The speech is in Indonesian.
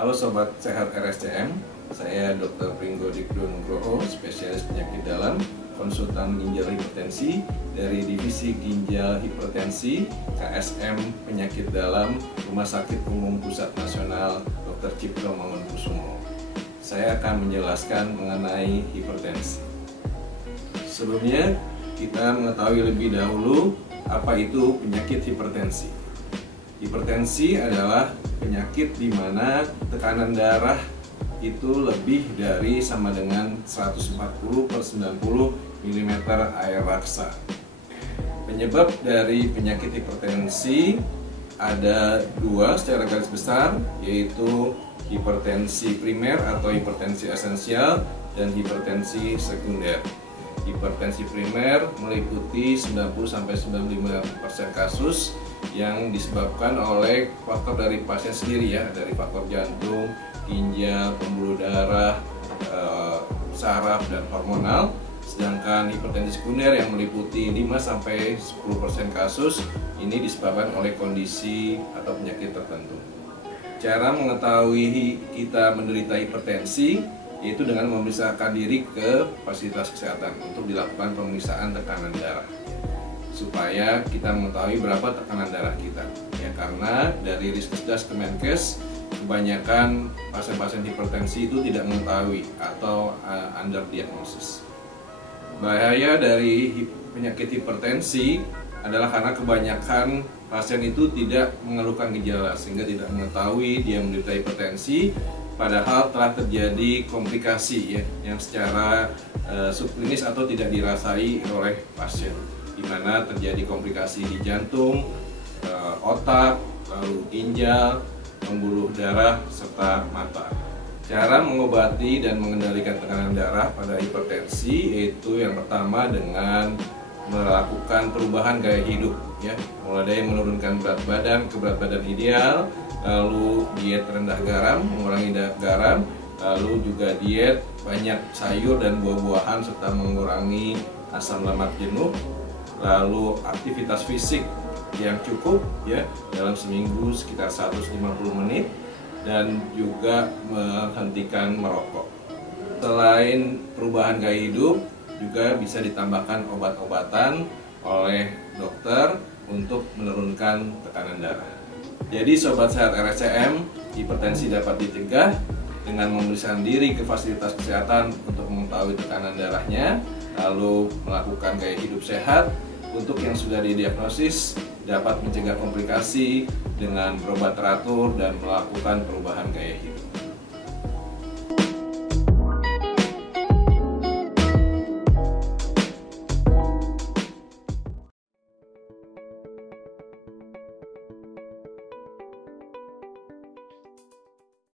Halo Sobat Sehat RSCM, saya Dr. Pringgo Dikdo Nugroho, spesialis penyakit dalam, konsultan ginjal hipertensi dari Divisi Ginjal Hipertensi KSM Penyakit Dalam Rumah Sakit Umum Pusat Nasional Dr. Cipto Mangunkusumo. Saya akan menjelaskan mengenai hipertensi. Sebelumnya, kita mengetahui lebih dahulu apa itu penyakit hipertensi. Hipertensi adalah penyakit di mana tekanan darah itu lebih dari sama dengan 140/90 mm air raksa. Penyebab dari penyakit hipertensi ada dua secara garis besar, yaitu hipertensi primer atau hipertensi esensial dan hipertensi sekunder. Hipertensi primer meliputi 90-95% kasus yang disebabkan oleh faktor dari pasien sendiri, ya, dari faktor jantung, ginjal, pembuluh darah, saraf, dan hormonal. Sedangkan hipertensi sekunder yang meliputi 5-10% kasus ini disebabkan oleh kondisi atau penyakit tertentu. Cara mengetahui kita menderita hipertensi yaitu dengan memeriksakan diri ke fasilitas kesehatan untuk dilakukan pemeriksaan tekanan darah, supaya kita mengetahui berapa tekanan darah kita, ya, karena dari Riskesdas Kemenkes kebanyakan pasien-pasien hipertensi itu tidak mengetahui atau underdiagnosis. Bahaya dari penyakit hipertensi adalah karena kebanyakan pasien itu tidak mengeluhkan gejala sehingga tidak mengetahui dia menderita hipertensi, padahal telah terjadi komplikasi, ya, yang secara subklinis atau tidak dirasai oleh pasien, di mana terjadi komplikasi di jantung, otak, lalu ginjal, pembuluh darah, serta mata. Cara mengobati dan mengendalikan tekanan darah pada hipertensi yaitu yang pertama dengan melakukan perubahan gaya hidup, ya, mulai dari menurunkan berat badan ke berat badan ideal, lalu diet rendah garam, mengurangi garam, lalu juga diet banyak sayur dan buah-buahan serta mengurangi asam lemak jenuh, lalu aktivitas fisik yang cukup, ya, dalam seminggu sekitar 150 menit, dan juga menghentikan merokok. Selain perubahan gaya hidup, juga bisa ditambahkan obat-obatan oleh dokter untuk menurunkan tekanan darah. Jadi Sobat Sehat RSCM, hipertensi dapat dicegah dengan memeriksakan diri ke fasilitas kesehatan untuk mengetahui tekanan darahnya, lalu melakukan gaya hidup sehat. Untuk yang sudah didiagnosis dapat mencegah komplikasi dengan berobat teratur dan melakukan perubahan gaya hidup.